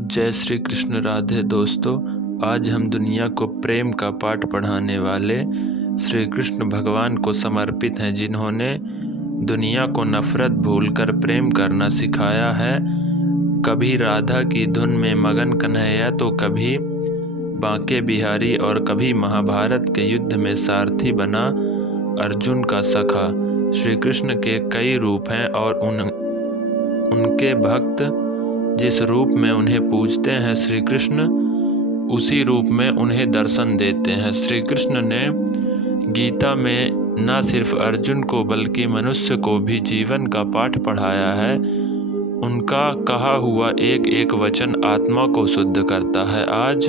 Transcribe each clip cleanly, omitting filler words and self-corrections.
जय श्री कृष्ण। राधे दोस्तों, आज हम दुनिया को प्रेम का पाठ पढ़ाने वाले श्री कृष्ण भगवान को समर्पित हैं, जिन्होंने दुनिया को नफरत भूलकर प्रेम करना सिखाया है। कभी राधा की धुन में मगन कन्हैया तो कभी बांके बिहारी और कभी महाभारत के युद्ध में सारथी बना अर्जुन का सखा। श्री कृष्ण के कई रूप हैं और उनके भक्त जिस रूप में उन्हें पूजते हैं, श्री कृष्ण उसी रूप में उन्हें दर्शन देते हैं। श्री कृष्ण ने गीता में न सिर्फ अर्जुन को बल्कि मनुष्य को भी जीवन का पाठ पढ़ाया है। उनका कहा हुआ एक एक वचन आत्मा को शुद्ध करता है। आज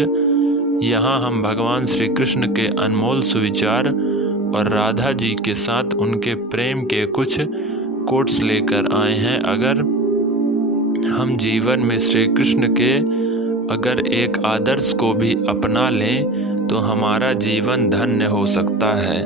यहाँ हम भगवान श्री कृष्ण के अनमोल सुविचार और राधा जी के साथ उनके प्रेम के कुछ कोट्स लेकर आए हैं। अगर हम जीवन में श्री कृष्ण के अगर एक आदर्श को भी अपना लें तो हमारा जीवन धन्य हो सकता है।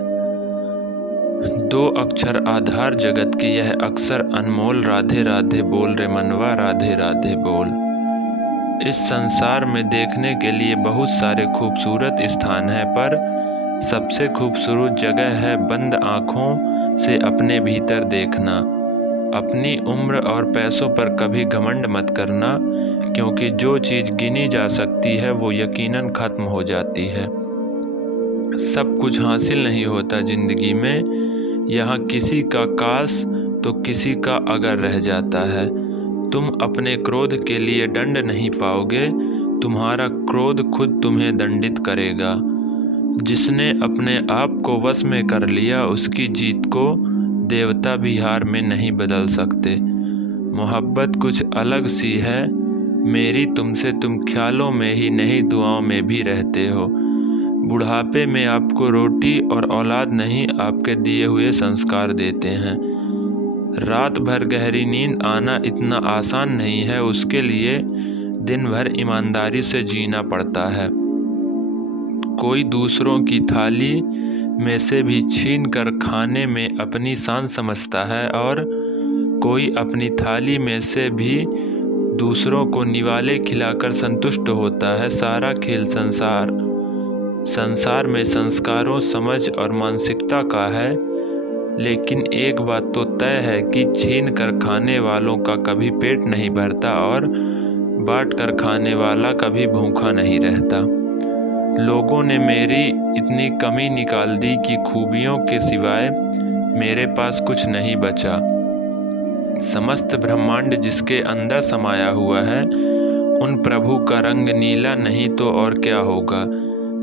दो अक्षर आधार जगत की, यह अक्षर अनमोल। राधे राधे बोल रे मनवा, राधे राधे बोल। इस संसार में देखने के लिए बहुत सारे खूबसूरत स्थान हैं, पर सबसे खूबसूरत जगह है बंद आँखों से अपने भीतर देखना। अपनी उम्र और पैसों पर कभी घमंड मत करना, क्योंकि जो चीज़ गिनी जा सकती है वो यकीनन ख़त्म हो जाती है। सब कुछ हासिल नहीं होता ज़िंदगी में, यहाँ किसी का काश तो किसी का अगर रह जाता है। तुम अपने क्रोध के लिए दंड नहीं पाओगे, तुम्हारा क्रोध खुद तुम्हें दंडित करेगा। जिसने अपने आप को वश में कर लिया, उसकी जीत को देवता भी हार में नहीं बदल सकते। मोहब्बत कुछ अलग सी है मेरी तुमसे, तुम ख्यालों में ही नहीं दुआओं में भी रहते हो। बुढ़ापे में आपको रोटी और औलाद नहीं, आपके दिए हुए संस्कार देते हैं। रात भर गहरी नींद आना इतना आसान नहीं है, उसके लिए दिन भर ईमानदारी से जीना पड़ता है। कोई दूसरों की थाली में से भी छीन कर खाने में अपनी शान समझता है, और कोई अपनी थाली में से भी दूसरों को निवाले खिलाकर संतुष्ट होता है। सारा खेल संसार में संस्कारों, समझ और मानसिकता का है। लेकिन एक बात तो तय है कि छीन कर खाने वालों का कभी पेट नहीं भरता और बांट कर खाने वाला कभी भूखा नहीं रहता। लोगों ने मेरी इतनी कमी निकाल दी कि खूबियों के सिवाय मेरे पास कुछ नहीं बचा। समस्त ब्रह्मांड जिसके अंदर समाया हुआ है, उन प्रभु का रंग नीला नहीं तो और क्या होगा।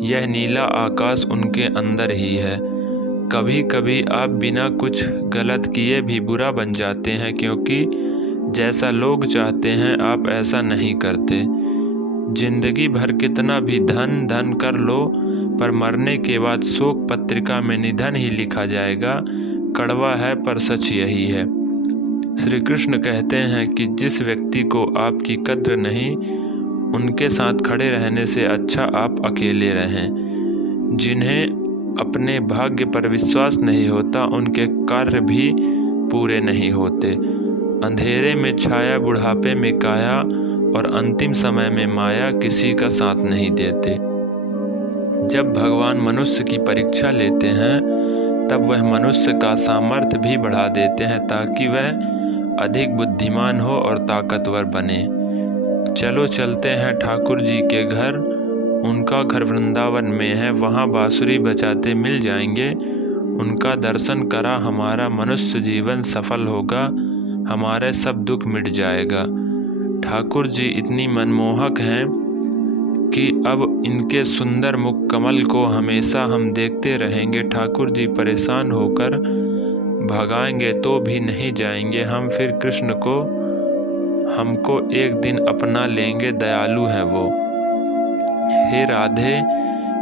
यह नीला आकाश उनके अंदर ही है। कभी कभी आप बिना कुछ गलत किए भी बुरा बन जाते हैं, क्योंकि जैसा लोग चाहते हैं आप ऐसा नहीं करते। जिंदगी भर कितना भी धन कर लो, पर मरने के बाद शोक पत्रिका में निधन ही लिखा जाएगा। कड़वा है पर सच यही है। श्री कृष्ण कहते हैं कि जिस व्यक्ति को आपकी कद्र नहीं, उनके साथ खड़े रहने से अच्छा आप अकेले रहें। जिन्हें अपने भाग्य पर विश्वास नहीं होता, उनके कार्य भी पूरे नहीं होते। अंधेरे में छाया, बुढ़ापे में काया और अंतिम समय में माया किसी का साथ नहीं देते। जब भगवान मनुष्य की परीक्षा लेते हैं, तब वह मनुष्य का सामर्थ्य भी बढ़ा देते हैं, ताकि वह अधिक बुद्धिमान हो और ताकतवर बने। चलो चलते हैं ठाकुर जी के घर। उनका घर वृंदावन में है, वहाँ बांसुरी बजाते मिल जाएंगे। उनका दर्शन करा हमारा मनुष्य जीवन सफल होगा, हमारे सब दुख मिट जाएगा। ठाकुर जी इतनी मनमोहक हैं कि अब इनके सुंदर मुख कमल को हमेशा हम देखते रहेंगे। ठाकुर जी परेशान होकर भगाएंगे तो भी नहीं जाएंगे हम, फिर कृष्ण को हमको एक दिन अपना लेंगे, दयालु हैं वो। हे राधे,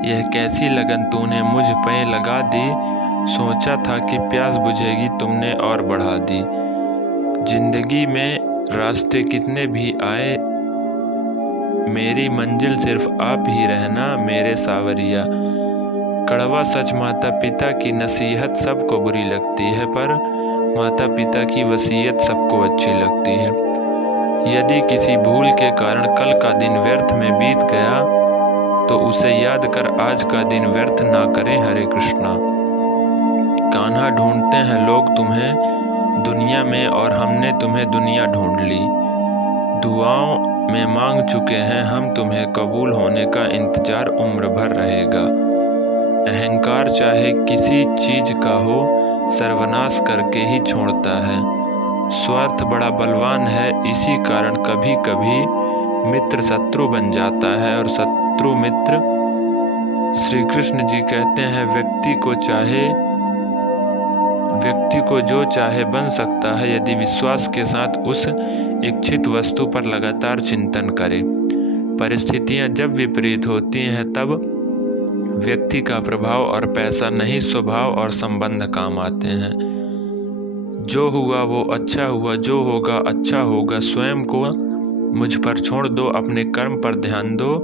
यह कैसी लगन तूने मुझ पे लगा दी, सोचा था कि प्यास बुझेगी तुमने और बढ़ा दी। जिंदगी में रास्ते कितने भी आए, मेरी मंजिल सिर्फ आप ही रहना मेरे सावरिया। कड़वा सच, माता पिता की नसीहत सबको बुरी लगती है, पर माता पिता की वसीयत सबको अच्छी लगती है। यदि किसी भूल के कारण कल का दिन व्यर्थ में बीत गया तो उसे याद कर आज का दिन व्यर्थ ना करें। हरे कृष्णा। कान्हा, ढूंढते हैं लोग तुम्हें दुनिया में और हमने तुम्हें दुनिया ढूंढ ली। दुआओं में मांग चुके हैं हम तुम्हें, कबूल होने का इंतजार उम्र भर रहेगा। अहंकार चाहे किसी चीज का हो, सर्वनाश करके ही छोड़ता है। स्वार्थ बड़ा बलवान है, इसी कारण कभी कभी मित्र शत्रु बन जाता है और शत्रु मित्र। श्री कृष्ण जी कहते हैं व्यक्ति को जो चाहे बन सकता है यदि विश्वास के साथ उस इच्छित वस्तु पर लगातार चिंतन करे। परिस्थितियां जब विपरीत होती हैं तब व्यक्ति का प्रभाव और पैसा नहीं, स्वभाव और संबंध काम आते हैं। जो हुआ वो अच्छा हुआ, जो होगा अच्छा होगा। स्वयं को मुझ पर छोड़ दो, अपने कर्म पर ध्यान दो।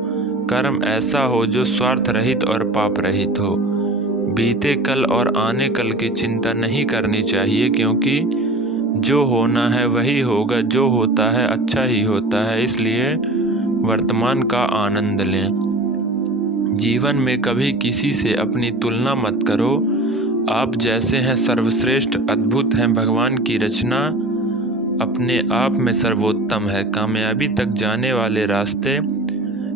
कर्म ऐसा हो जो स्वार्थ रहित और पाप रहित हो। बीते कल और आने कल की चिंता नहीं करनी चाहिए, क्योंकि जो होना है वही होगा, जो होता है अच्छा ही होता है। इसलिए वर्तमान का आनंद लें। जीवन में कभी किसी से अपनी तुलना मत करो। आप जैसे हैं सर्वश्रेष्ठ, अद्भुत हैं। भगवान की रचना अपने आप में सर्वोत्तम है। कामयाबी तक जाने वाले रास्ते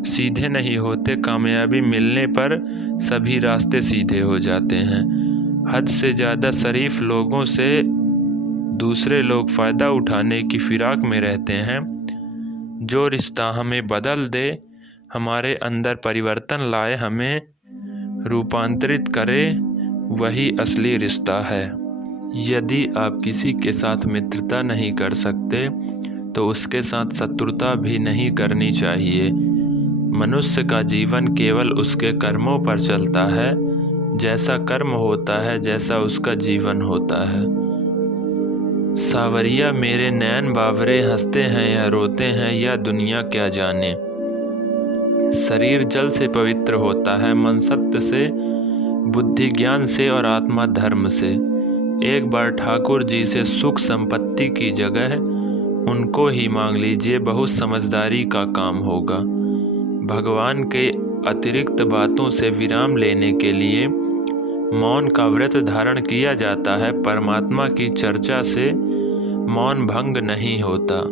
सीधे नहीं होते, कामयाबी मिलने पर सभी रास्ते सीधे हो जाते हैं। हद से ज़्यादा शरीफ लोगों से दूसरे लोग फ़ायदा उठाने की फिराक में रहते हैं। जो रिश्ता हमें बदल दे, हमारे अंदर परिवर्तन लाए, हमें रूपांतरित करे, वही असली रिश्ता है। यदि आप किसी के साथ मित्रता नहीं कर सकते तो उसके साथ शत्रुता भी नहीं करनी चाहिए। मनुष्य का जीवन केवल उसके कर्मों पर चलता है। जैसा कर्म होता है जैसा उसका जीवन होता है। सावरिया मेरे नैन बावरे, हंसते हैं या रोते हैं या दुनिया क्या जाने। शरीर जल से पवित्र होता है, मन सत्य से, बुद्धि ज्ञान से और आत्मा धर्म से। एक बार ठाकुर जी से सुख संपत्ति की जगह उनको ही मांग लीजिए, बहुत समझदारी का काम होगा। भगवान के अतिरिक्त बातों से विराम लेने के लिए मौन का व्रत धारण किया जाता है। परमात्मा की चर्चा से मौन भंग नहीं होता।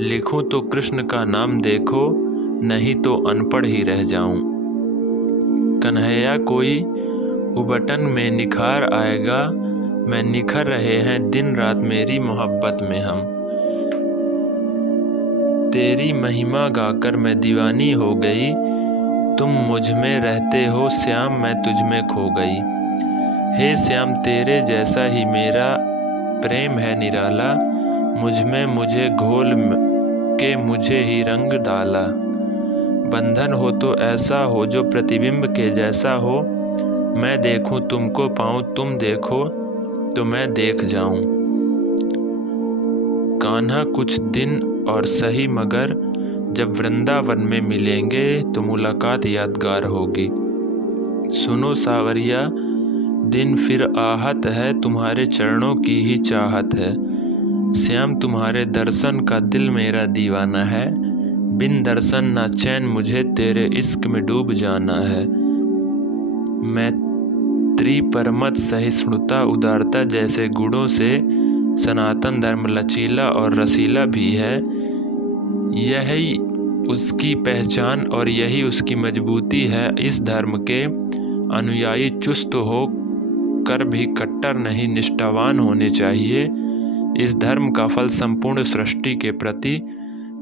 लिखूं तो कृष्ण का नाम देखो, नहीं तो अनपढ़ ही रह जाऊं। कन्हैया कोई उबटन में निखार आएगा, मैं निखर रहे हैं दिन रात मेरी मोहब्बत में हम। तेरी महिमा गाकर मैं दीवानी हो गई, तुम मुझ में रहते हो श्याम, मैं तुझ में खो गई। हे श्याम तेरे जैसा ही मेरा प्रेम है निराला, मुझ में मुझे घोल के मुझे ही रंग डाला। बंधन हो तो ऐसा हो जो प्रतिबिंब के जैसा हो, मैं देखूं तुमको पाऊं, तुम देखो तो मैं देख जाऊं। कान्हा कुछ दिन और सही, मगर जब वृंदावन में मिलेंगे तो मुलाकात यादगार होगी। सुनो सावरिया, दिन फिर आहत है, तुम्हारे चरणों की ही चाहत है। श्याम तुम्हारे दर्शन का दिल मेरा दीवाना है, बिन दर्शन ना चैन मुझे, तेरे इश्क में डूब जाना है। मैत्री परमत सहिष्णुता उदारता जैसे गुणों से सनातन धर्म लचीला और रसीला भी है। यही उसकी पहचान और यही उसकी मजबूती है। इस धर्म के अनुयायी चुस्त हो कर भी कट्टर नहीं, निष्ठावान होने चाहिए। इस धर्म का फल संपूर्ण सृष्टि के प्रति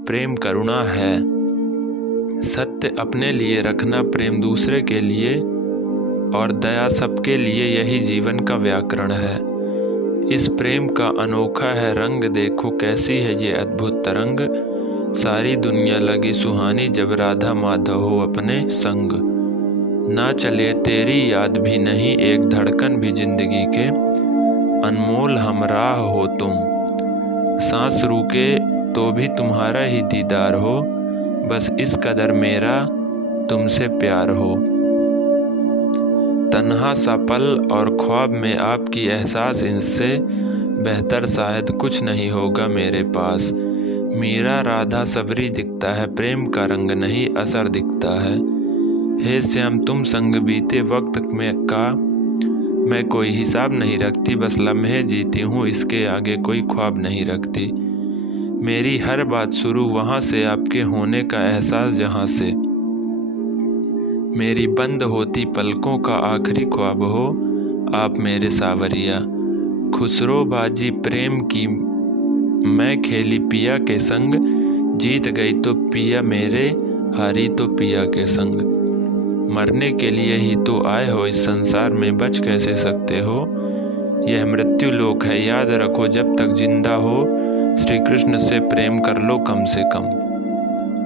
प्रेम करुणा है। सत्य अपने लिए रखना, प्रेम दूसरे के लिए और दया सबके लिए, यही जीवन का व्याकरण है। इस प्रेम का अनोखा है रंग, देखो कैसी है ये अद्भुत तरंग। सारी दुनिया लगी सुहानी जब राधा माधव हो अपने संग। ना चले तेरी याद भी नहीं एक धड़कन भी जिंदगी के, अनमोल हमराह हो तुम। सांस रुके तो भी तुम्हारा ही दीदार हो, बस इस कदर मेरा तुमसे प्यार हो। तन्हा सा पल और ख्वाब में आपकी एहसास, इनसे बेहतर शायद कुछ नहीं होगा मेरे पास। मीरा राधा सबरी दिखता है, प्रेम का रंग नहीं असर दिखता है। हे श्याम तुम संग बीते वक्त में का मैं कोई हिसाब नहीं रखती, बस लम्हे जीती हूँ, इसके आगे कोई ख्वाब नहीं रखती। मेरी हर बात शुरू वहाँ से, आपके होने का एहसास जहाँ से। मेरी बंद होती पलकों का आखिरी ख्वाब हो आप मेरे सावरिया। खुसरो बाजी प्रेम की मैं खेली पिया के संग, जीत गई तो पिया मेरे, हारी तो पिया के संग। मरने के लिए ही तो आए हो इस संसार में, बच कैसे सकते हो, यह मृत्यु लोक है याद रखो जब तक जिंदा हो। श्री कृष्ण से प्रेम कर लो कम से कम।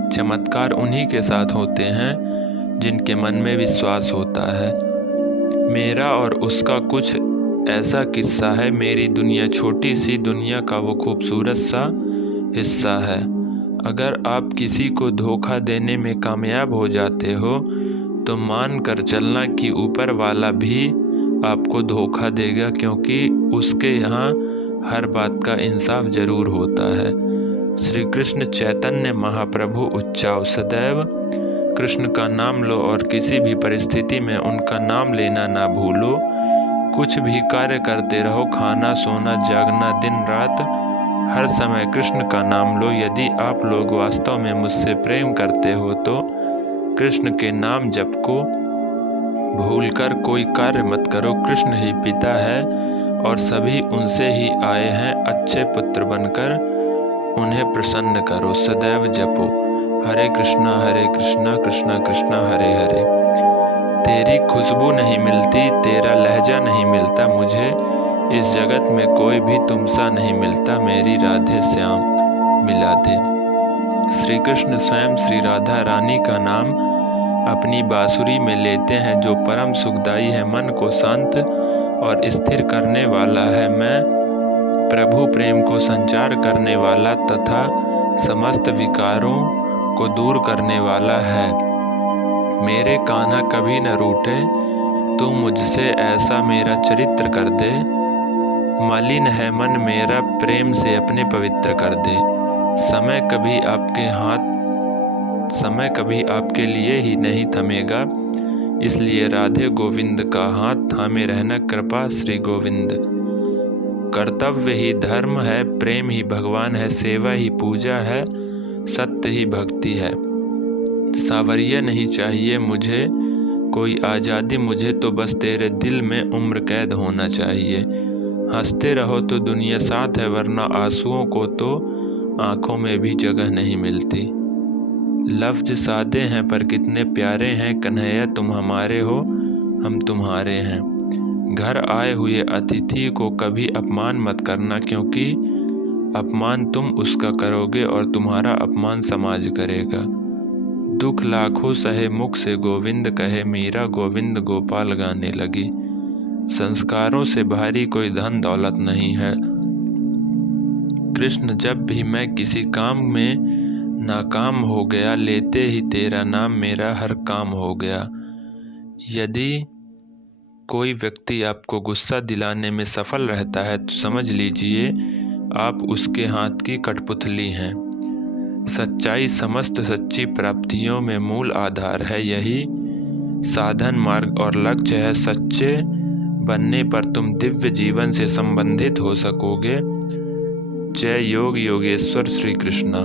चमत्कार उन्हीं के साथ होते हैं जिनके मन में विश्वास होता है। मेरा और उसका कुछ ऐसा किस्सा है, मेरी दुनिया छोटी सी दुनिया का वो खूबसूरत सा हिस्सा है। अगर आप किसी को धोखा देने में कामयाब हो जाते हो तो मान कर चलना कि ऊपर वाला भी आपको धोखा देगा, क्योंकि उसके यहाँ हर बात का इंसाफ जरूर होता है। श्री कृष्ण चैतन्य महाप्रभु उच्चाओ, सदैव कृष्ण का नाम लो और किसी भी परिस्थिति में उनका नाम लेना ना भूलो। कुछ भी कार्य करते रहो, खाना सोना जागना दिन रात, हर समय कृष्ण का नाम लो। यदि आप लोग वास्तव में मुझसे प्रेम करते हो तो कृष्ण के नाम जप को भूलकर कोई कार्य मत करो। कृष्ण ही पिता है और सभी उनसे ही आए हैं, अच्छे पुत्र बनकर उन्हें प्रसन्न करो। सदैव जपो हरे कृष्णा कृष्णा कृष्णा हरे हरे। तेरी खुशबू नहीं मिलती, तेरा लहजा नहीं मिलता मुझे, इस जगत में कोई भी तुमसा नहीं मिलता, मेरी राधे श्याम मिला दे। श्री कृष्ण स्वयं श्री राधा रानी का नाम अपनी बांसुरी में लेते हैं, जो परम सुखदायी है, मन को शांत और स्थिर करने वाला है। मैं प्रभु प्रेम को संचार करने वाला तथा समस्त विकारों को दूर करने वाला है। मेरे कान्हा कभी न रूठे, तू मुझसे ऐसा मेरा चरित्र कर दे। मलिन है मन मेरा, प्रेम से अपने पवित्र कर दे। समय कभी आपके लिए ही नहीं थमेगा, इसलिए राधे गोविंद का हाथ थामे रहना कृपा श्री गोविंद। कर्तव्य ही धर्म है, प्रेम ही भगवान है, सेवा ही पूजा है, सत्य ही भक्ति है। सावरिया नहीं चाहिए मुझे कोई आज़ादी, मुझे तो बस तेरे दिल में उम्र कैद होना चाहिए। हंसते रहो तो दुनिया साथ है, वरना आंसुओं को तो आँखों में भी जगह नहीं मिलती। लफ्ज सादे हैं पर कितने प्यारे हैं, कन्हैया तुम हमारे हो हम तुम्हारे हैं। घर आए हुए अतिथि को कभी अपमान मत करना, क्योंकि अपमान तुम उसका करोगे और तुम्हारा अपमान समाज करेगा। दुख लाखों सहे मुख से गोविंद कहे, मीरा गोविंद गोपाल गाने लगी। संस्कारों से भारी कोई धन दौलत नहीं है। कृष्ण जब भी मैं किसी काम में नाकाम हो गया, लेते ही तेरा नाम मेरा हर काम हो गया। यदि कोई व्यक्ति आपको गुस्सा दिलाने में सफल रहता है तो समझ लीजिए आप उसके हाथ की कठपुतली हैं। सच्चाई समस्त सच्ची प्राप्तियों में मूल आधार है, यही साधन मार्ग और लक्ष्य है। सच्चे बनने पर तुम दिव्य जीवन से संबंधित हो सकोगे। जय योग योगेश्वर श्री कृष्णा।